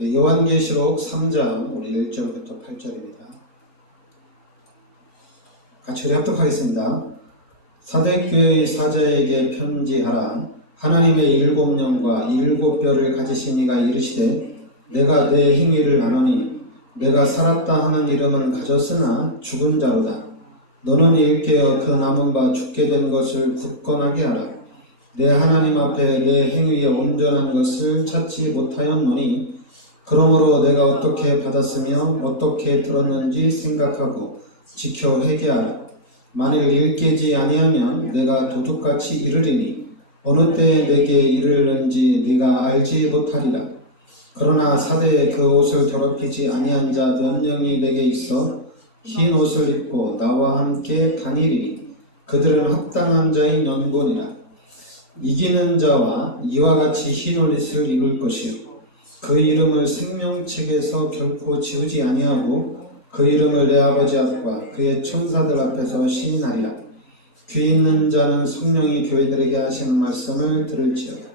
요한계시록 3장 우리 1절부터 8절입니다. 같이 우리 합독하겠습니다. 사대교회의 사자에게 편지하라. 하나님의 7영과 7뼈를 가지신 이가 이르시되 내가 내 행위를 아노니 내가 살았다 하는 이름은 가졌으나 죽은 자로다. 너는 일깨어 그 남은 바 죽게 된 것을 굳건하게 하라. 내 하나님 앞에 내 행위에 온전한 것을 찾지 못하였노니 그러므로 내가 어떻게 받았으며 어떻게 들었는지 생각하고 지켜 회개하라. 만일 일깨지 아니하면 내가 도둑같이 이르리니 어느 때에 내게 이르는지 네가 알지 못하리라. 그러나 사대에 그 옷을 더럽히지 아니한 자 몇 명이 내게 있어 흰 옷을 입고 나와 함께 다니리니 그들은 합당한 자인 연곤이라. 이기는 자와 이와 같이 흰 옷을 입을 것이요 그 이름을 생명책에서 결코 지우지 아니하고 그 이름을 내 아버지 앞과 그의 천사들 앞에서 시인하리라. 귀 있는 자는 성령이 교회들에게 하시는 말씀을 들을지어다.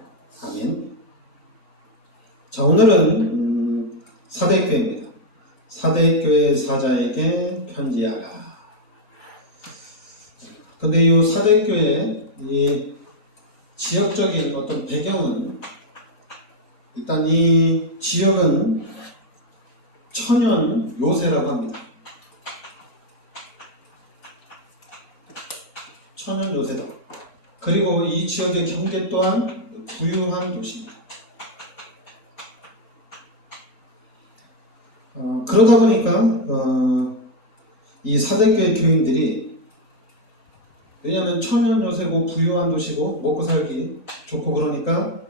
아멘. 자, 오늘은 사대교회입니다. 사대교회 사자에게 편지하라. 근데 이 사대교회 이 지역적인 어떤 배경은, 일단 이 지역은 천연 요새라고 합니다. 천연 요새다. 그리고 이 지역의 경계 또한 부유한 도시입니다. 그러다 보니까 이 사대교회 교인들이, 왜냐하면 천연 요새고 부유한 도시고 먹고 살기 좋고 그러니까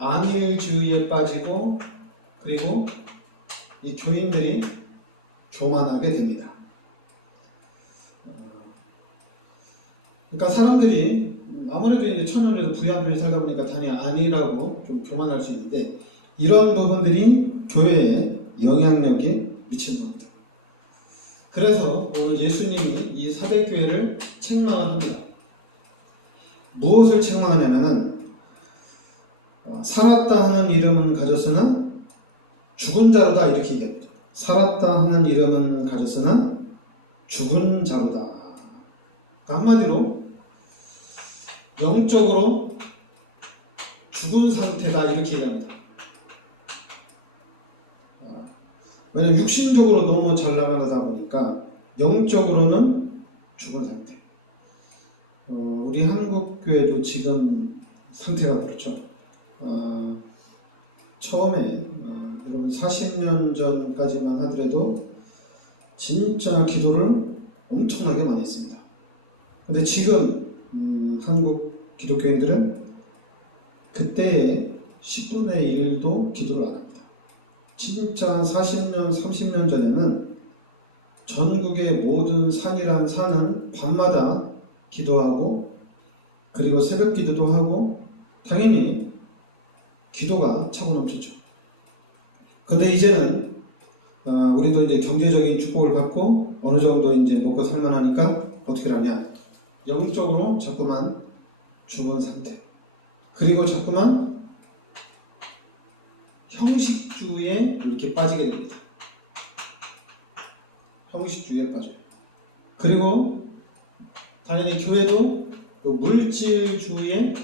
안일주의에 빠지고, 그리고 이 교인들이 교만하게 됩니다. 그러니까 사람들이 아무래도 이제 천연에서 부유한 편에 살다 보니까 당연히 아니라고 좀 교만할 수 있는데, 이런 부분들이 교회에 영향력이 미치는 겁니다. 그래서 오늘 예수님이 이 사대교회를 책망을 합니다. 무엇을 책망하냐면은 살았다 하는 이름은 가졌으나 죽은 자로다, 이렇게 얘기합니다. 살았다 하는 이름은 가졌으나 죽은 자로다. 그러니까 한마디로 영적으로 죽은 상태다, 이렇게 얘기합니다. 왜냐하면 육신적으로 너무 잘 나가다 보니까 영적으로는 죽은 상태. 우리 한국교회도 지금 상태가 그렇죠. 처음에 여러분 40년 전까지만 하더라도 진짜 기도를 엄청나게 많이 했습니다. 근데 지금 한국 기독교인들은 그때의 10분의 1도 기도를 안 합니다. 진짜 40년, 30년 전에는 전국의 모든 산이란 산은 밤마다 기도하고, 그리고 새벽 기도도 하고, 당연히 기도가 차고 넘치죠. 근데 이제는 우리도 이제 경제적인 축복을 받고 어느 정도 이제 먹고 살만하니까 어떻게 하냐? 영적으로 자꾸만 죽은 상태. 그리고 자꾸만 형식주의에 이렇게 빠지게 됩니다. 형식주의에 빠져요. 그리고 당연히 교회도 물질주의에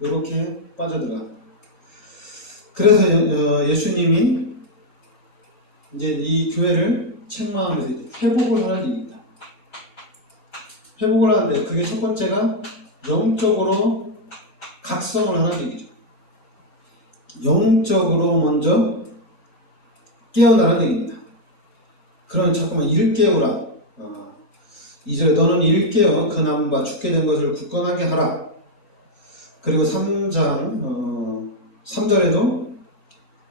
이렇게 빠져들어가. 그래서 예수님이 이제 이 교회를 책망하면서 이제 회복을 하는 얘기입니다. 회복을 하는데 그게 첫 번째가 영적으로 각성을 하는 얘기죠. 영적으로 먼저 깨어나는 얘기입니다. 그러면 자꾸만 일깨우라. 2절에 너는 일깨어 그 남은 바 죽게 된 것을 굳건하게 하라. 그리고 3절에도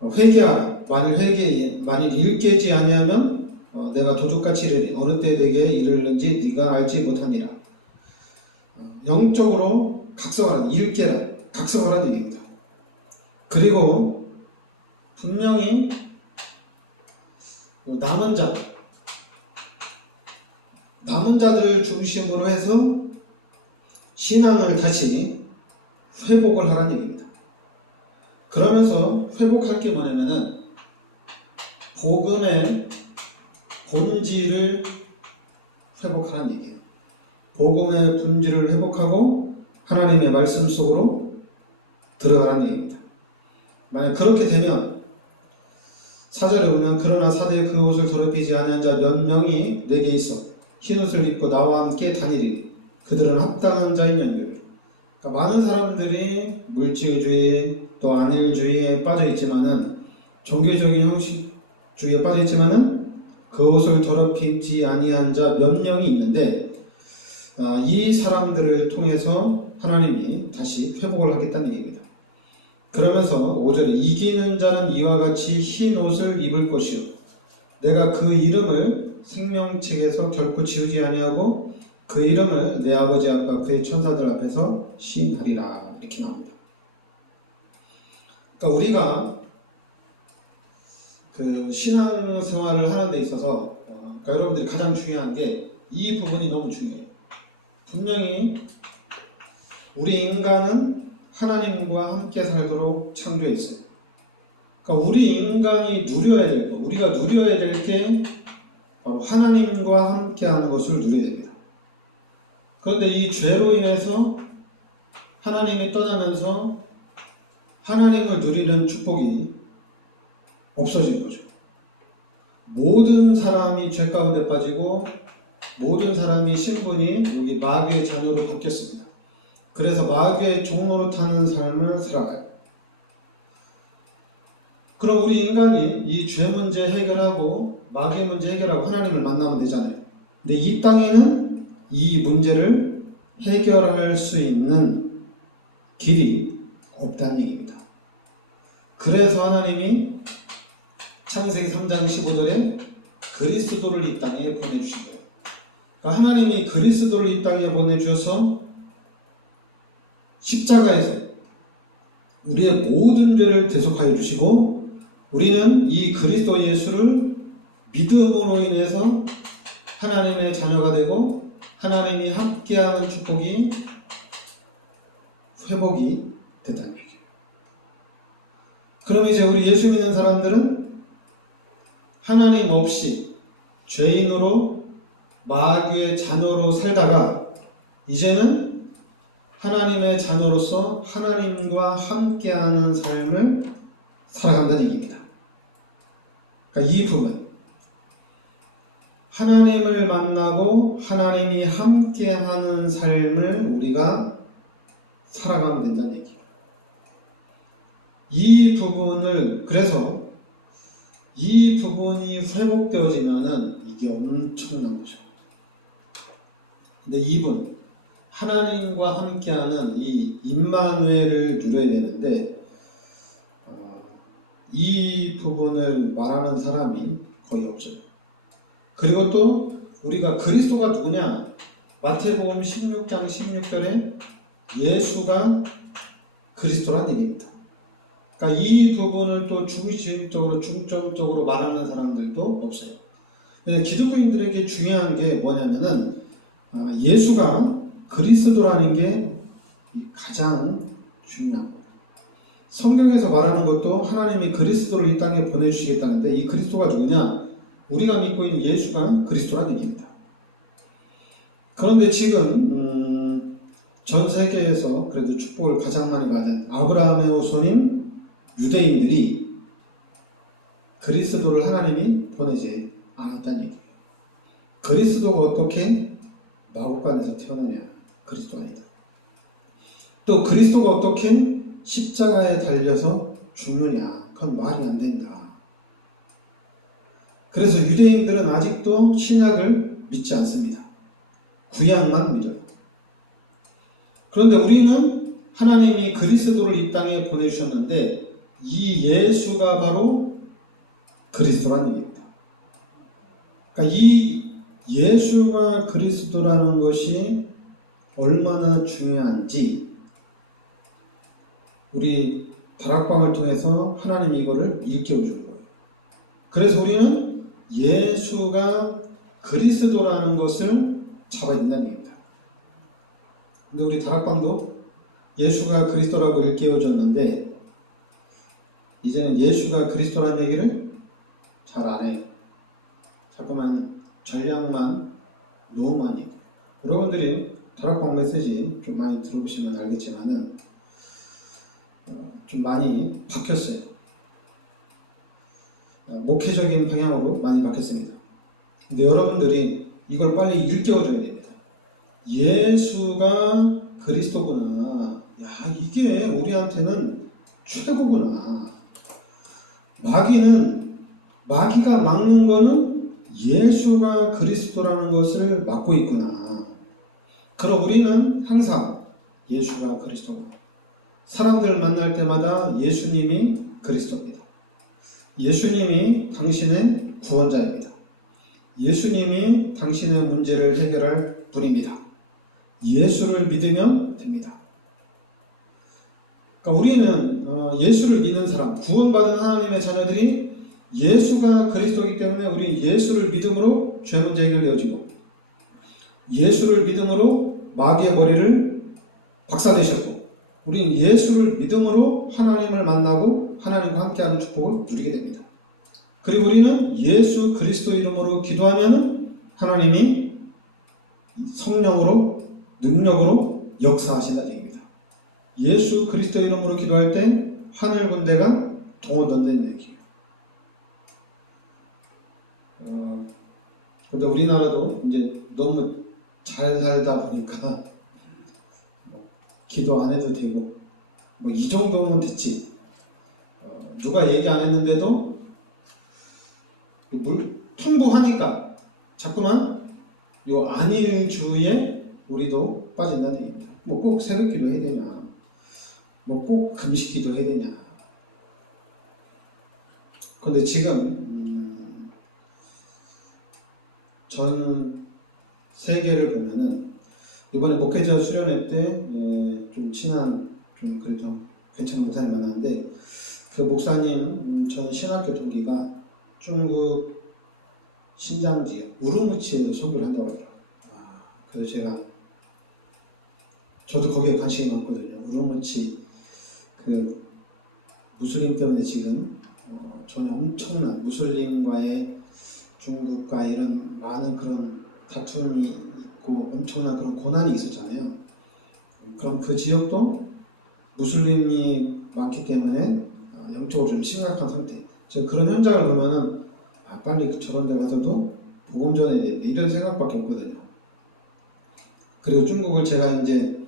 회개하라. 만일 일깨지 아니하면 내가 도둑같이 이르리. 어느 때 내게 이르는지 네가 알지 못하니라. 영적으로 각성하라. 일깨라. 각성하라는 얘기입니다. 그리고 분명히 남은 자들을 중심으로 해서 신앙을 다시 회복을 하라는 얘기입니다. 그러면서 회복할 게 뭐냐면은 복음의 본질을 회복하라는 얘기예요. 복음의 본질을 회복하고 하나님의 말씀 속으로 들어가라는 얘기입니다. 만약 그렇게 되면 4절에 보면 그러나 사대에 그 옷을 더럽히지 아니한 자 몇 명이 내게 있어 흰옷을 입고 나와 함께 다니리. 그들은 합당한 자인 연결. 그러니까 많은 사람들이 물질주의 또 안일주의에 빠져 있지만은 종교적인 형식주의에 빠져 있지만은 그 옷을 더럽히지 아니한 자 몇 명이 있는데 이 사람들을 통해서 하나님이 다시 회복을 하겠다는 얘기입니다. 그러면서 5절에 이기는 자는 이와 같이 흰 옷을 입을 것이요 내가 그 이름을 생명책에서 결코 지우지 아니하고 그 이름을 내 아버지 앞과 그의 천사들 앞에서 시인하리라. 이렇게 나옵니다. 그러니까 우리가 그 신앙생활을 하는 데 있어서 그러니까 여러분들이 가장 중요한 게 이 부분이 너무 중요해요. 분명히 우리 인간은 하나님과 함께 살도록 창조해 있어요. 그러니까 우리 인간이 누려야 될 것, 우리가 누려야 될 게 바로 하나님과 함께 하는 것을 누려야 됩니다. 그런데 이 죄로 인해서 하나님이 떠나면서 하나님을 누리는 축복이 없어진 거죠. 모든 사람이 죄 가운데 빠지고 모든 사람이 신분이 여기 마귀의 자녀로 바뀌었습니다. 그래서 마귀의 종로로 타는 삶을 살아가요. 그럼 우리 인간이 이 죄 문제 해결하고 마귀의 문제 해결하고 하나님을 만나면 되잖아요. 근데 이 땅에는 이 문제를 해결할 수 있는 길이 없다는 얘기입니다. 그래서 하나님이 창세기 3장 15절에 그리스도를 이 땅에 보내주신 거예요. 그러니까 하나님이 그리스도를 이 땅에 보내주셔서 십자가에서 우리의 모든 죄를 대속하여 주시고 우리는 이 그리스도 예수를 믿음으로 인해서 하나님의 자녀가 되고 하나님이 함께하는 축복이 회복이 됐다는 얘기예요. 그럼 이제 우리 예수 믿는 사람들은 하나님 없이 죄인으로 마귀의 자녀로 살다가 이제는 하나님의 자녀로서 하나님과 함께하는 삶을 살아간다는 얘기입니다. 그러니까 이 부분 하나님을 만나고 하나님이 함께하는 삶을 우리가 살아가면 된다는 얘기예요. 이 부분을 그래서 이 부분이 회복되어지면은 이게 엄청난 거죠. 근데 이분 하나님과 함께하는 이 임마누엘을 누려야 되는데 이 부분을 말하는 사람이 거의 없어요. 그리고 또 우리가 그리스도가 누구냐? 마태복음 16장 16절에 예수가 그리스도란 얘기입니다. 그러니까 이 부분을 또 중점적으로 말하는 사람들도 없어요. 기독교인들에게 중요한 게 뭐냐면은 예수가 그리스도라는 게 가장 중요한 거예요. 성경에서 말하는 것도 하나님이 그리스도를 이 땅에 보내주시겠다는데 이 그리스도가 누구냐? 우리가 믿고 있는 예수가 그리스도라는 얘기입니다. 그런데 지금 전 세계에서 그래도 축복을 가장 많이 받은 아브라함의 후손인 유대인들이 그리스도를 하나님이 보내지 않았다는 얘기예요. 그리스도가 어떻게 마구간에서 태어나냐? 그리스도 아니다. 또 그리스도가 어떻게 십자가에 달려서 죽느냐? 그건 말이 안 된다. 그래서 유대인들은 아직도 신약을 믿지 않습니다. 구약만 믿어요. 그런데 우리는 하나님이 그리스도를 이 땅에 보내주셨는데 이 예수가 바로 그리스도라는 얘기입니다. 그러니까 이 예수가 그리스도라는 것이 얼마나 중요한지 우리 다락방을 통해서 하나님이 이거를 일깨워 준 거예요. 그래서 우리는 예수가 그리스도라는 것을 잡아야 된다는 얘기입니다. 근데 우리 다락방도 예수가 그리스도라고 일깨워 줬는데 이제는 예수가 그리스도라는 얘기를 잘 안 해요. 자꾸만 전략만 너무 많이 해요. 여러분들이 다락방 메시지 좀 많이 들어보시면 알겠지만은 좀 많이 바뀌었어요. 목회적인 방향으로 많이 바뀌었습니다. 근데 여러분들이 이걸 빨리 일깨워줘야 됩니다. 예수가 그리스도구나. 야, 이게 우리한테는 최고구나. 마귀가 막는 거는 예수가 그리스도라는 것을 막고 있구나. 그럼 우리는 항상 예수가 그리스도고, 사람들 만날 때마다 예수님이 그리스도입니다. 예수님이 당신의 구원자입니다. 예수님이 당신의 문제를 해결할 분입니다. 예수를 믿으면 됩니다. 그러니까 우리는 예수를 믿는 사람, 구원받은 하나님의 자녀들이 예수가 그리스도이기 때문에 우리 예수를 믿음으로 죄 문제 해결되어지고, 예수를 믿음으로 마귀의 머리를 박살내셨고, 우리는 예수를 믿음으로 하나님을 만나고 하나님과 함께하는 축복을 누리게 됩니다. 그리고 우리는 예수 그리스도 이름으로 기도하면 하나님이 성령으로 능력으로 역사하신다는 얘기입니다. 예수 그리스도 이름으로 기도할 때 하늘 군대가 동원된다는 얘기예요. 근데 우리나라도 이제 너무 잘 살다 보니까 기도 안 해도 되고 이 정도면 됐지. 누가 얘기 안 했는데도 통보하니까 자꾸만 요 안일주의에 우리도 빠진다는 얘기입니다. 꼭 새벽기도 해야 되냐, 꼭 금식기도 해야 되냐. 근데 지금 전 세계를 보면은 이번에 목회자 수련회 때 좀 친한 좀 그래도 괜찮은 목사님 만났는데, 그 목사님 전 신학교 동기가 중국 신장 지역 우루무치에서 선교를 한다고 하더라고요. 그래서 저도 거기에 관심이 많거든요. 우루무치 그 무슬림 때문에 지금 전혀 엄청난 무슬림과의 중국과 이런 많은 그런 다툼이 있고 엄청난 그런 고난이 있었잖아요. 그럼 그 지역도 무슬림이 많기 때문에 영적으로 좀 심각한 상태. 제가 그런 현장을 보면은 빨리 저런 데 가서도 복음 전해야 돼, 이런 생각밖에 없거든요. 그리고 중국을 제가 이제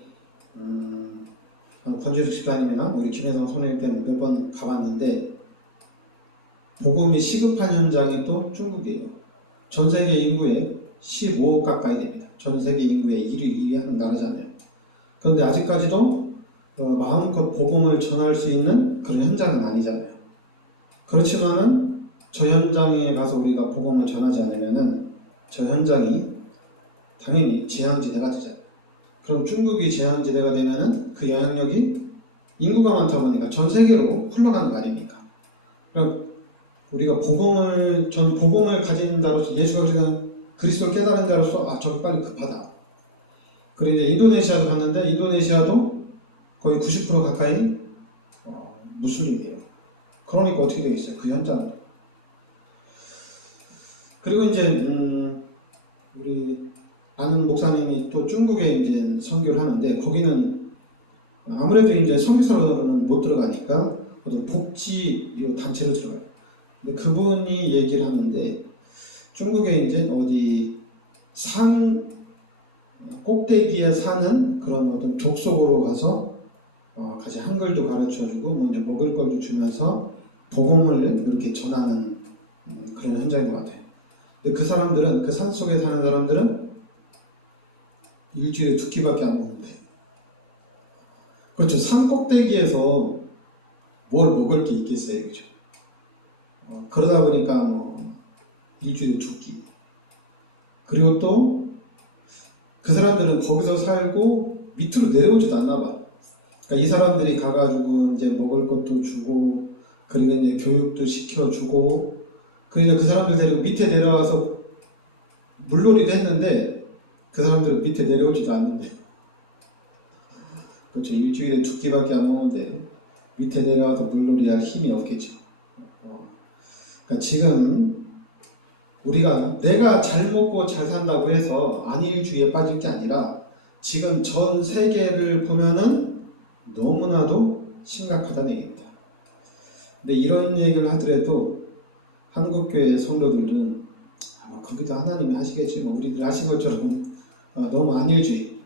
권재숙 집사님이나 우리 김혜성 선생님 때문에 몇 번 가봤는데, 복음이 시급한 현장이 또 중국이에요. 전 세계 인구의 15억 가까이 됩니다. 전 세계 인구의 1위 하는 나라잖아요. 그런데 아직까지도 마음껏 복음을 전할 수 있는 그런 현장은 아니잖아요. 그렇지만은 저 현장에 가서 우리가 복음을 전하지 않으면은 저 현장이 당연히 재앙지대가 되잖아요. 그럼 중국이 재앙지대가 되면은 그 영향력이 인구가 많다 보니까 전 세계로 흘러가는 거 아닙니까? 그럼 우리가 복음을 가진 자로서, 예수가 그리스도를 깨달은 자로서 저기 빨리 급하다. 그리고 이제 인도네시아도 갔는데, 인도네시아도 거의 90% 가까이 무슬림이에요. 그러니까 어떻게 되겠어요? 그 현장은. 그리고 이제 우리 아는 목사님이 또 중국에 이제 선교를 하는데, 거기는 아무래도 이제 선교사로는 못 들어가니까 어떤 복지 단체로 들어가요. 근데 그분이 얘기를 하는데, 중국에 이제 어디 산 꼭대기에 사는 그런 어떤 족속으로 가서 같이 한글도 가르쳐주고 이제 먹을 걸도 주면서 복음을 이렇게 전하는 그런 현장인 것 같아요. 근데 그 사람들은, 그 산 속에 사는 사람들은 일주일에 2끼밖에 안 먹는데, 그렇죠. 산 꼭대기에서 뭘 먹을 게 있겠어요, 그죠? 그러다 보니까 일주일에 2끼. 그리고 또 그 사람들은 거기서 살고 밑으로 내려오지도 않나 봐. 그러니까 이 사람들이 가가지고 이제 먹을 것도 주고, 그리고 이제 교육도 시켜주고, 그리고 그 사람들 데리고 밑에 내려와서 물놀이도 했는데, 그 사람들은 밑에 내려오지도 않는데. 그렇죠. 일주일에 2끼밖에 안 먹는데, 밑에 내려와도 물놀이 할 힘이 없겠죠. 그러니까 지금 우리가 내가 잘 먹고 잘 산다고 해서 안일주의에 빠질 게 아니라 지금 전 세계를 보면은 너무나도 심각하다는 얘기입니다. 근데 이런 얘기를 하더라도 한국교회 성도들은 거기도 하나님이 하시겠지, 우리들 하신 것처럼 너무 안일주의.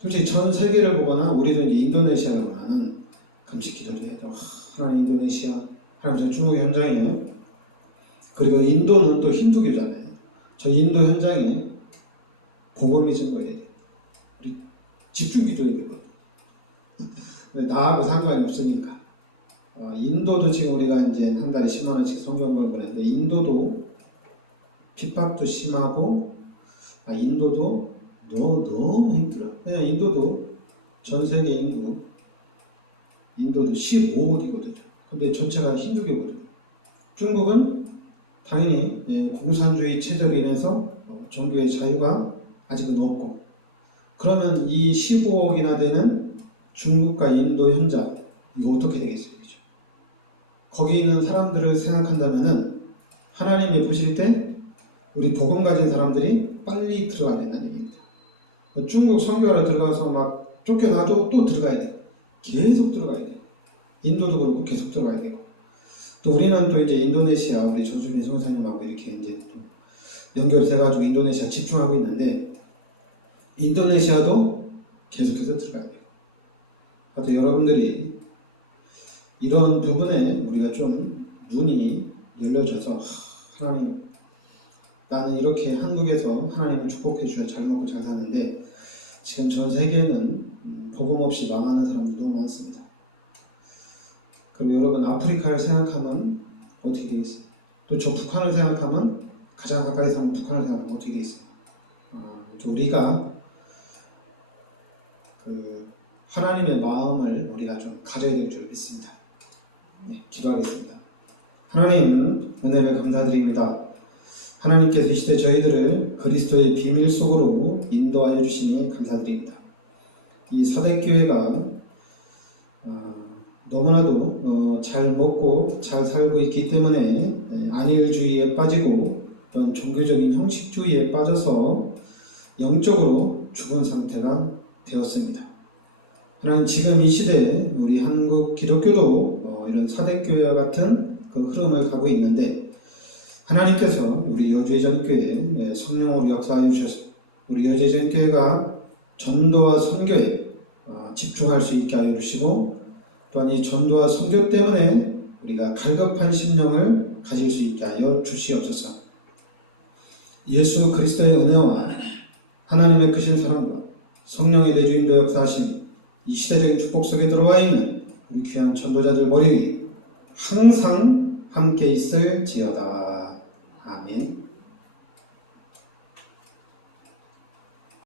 솔직히 전 세계를 보거나 우리도 이제 인도네시아를 보면은 금식 기도를 해도 하나님 인도네시아, 하나님 저 중국 현장이에요. 그리고 인도는 또 힌두교잖아요. 저 인도 현장에 복음이 증거해야 돼. 우리 집중 기도해야 되거든. 나하고 상관이 없으니까. 인도도 지금 우리가 이제 한 달에 10만 원씩 성경을 보내는데 인도도 핍박도 심하고 인도도 너무 힘들어. 그냥 인도도 전 세계 인도도 15억이거든요. 근데 전체가 힌두교거든요. 중국은 당연히 공산주의 체제로 인해서 종교의 자유가 아직은 없고, 그러면 이 15억이나 되는 중국과 인도 현장 이거 어떻게 되겠어요? 그죠? 거기 있는 사람들을 생각한다면은 하나님이 보실 때 우리 복음 가진 사람들이 빨리 들어가야 된다는 얘기입니다. 중국 선교하러 들어가서 막 쫓겨나도 또 들어가야 돼. 계속 들어가야 돼. 인도도 그렇고 계속 들어가야 되고. 또 우리는 또 이제 인도네시아 우리 조수민 성사님하고 이렇게 이제 또 연결돼가지고 인도네시아 집중하고 있는데 인도네시아도 계속해서 들어가야 돼요. 하여튼 여러분들이 이런 부분에 우리가 좀 눈이 열려져서 하나님, 나는 이렇게 한국에서 하나님을 축복해 주셔 잘 먹고 잘 사는데 지금 전 세계는 복음 없이 망하는 사람들 너무 많습니다. 그리고 여러분 아프리카를 생각하면 어떻게 되겠어요? 또 저 북한을 생각하면 가장 가까이 사는 북한을 생각하면 어떻게 되겠어요? 우리가 하나님의 마음을 우리가 좀 가져야 될 줄 믿습니다. 네, 기도하겠습니다. 하나님 은혜를 감사드립니다. 하나님께서 이 시대 저희들을 그리스도의 비밀 속으로 인도하여 주시니 감사드립니다. 이 사대교회가 너무나도 잘 먹고 잘 살고 있기 때문에 안일주의에 빠지고 어떤 종교적인 형식주의에 빠져서 영적으로 죽은 상태가 되었습니다. 하나님 지금 이 시대에 우리 한국 기독교도 이런 사대교회와 같은 그 흐름을 가고 있는데 하나님께서 우리 여주의전교회에 성령으로 역사하여 주셔서 우리 여주의전교회가 전도와 선교에 집중할 수 있게 하여 주시고 또한 이 전도와 선교 때문에 우리가 갈급한 심령을 가질 수 있게 하여 주시옵소서. 예수 그리스도의 은혜와 하나님의 크신 사랑과 성령의 내주인도 역사하심이 이 시대적인 축복 속에 들어와 있는 우리 귀한 전도자들 머리 위에 항상 함께 있을지어다. 아멘.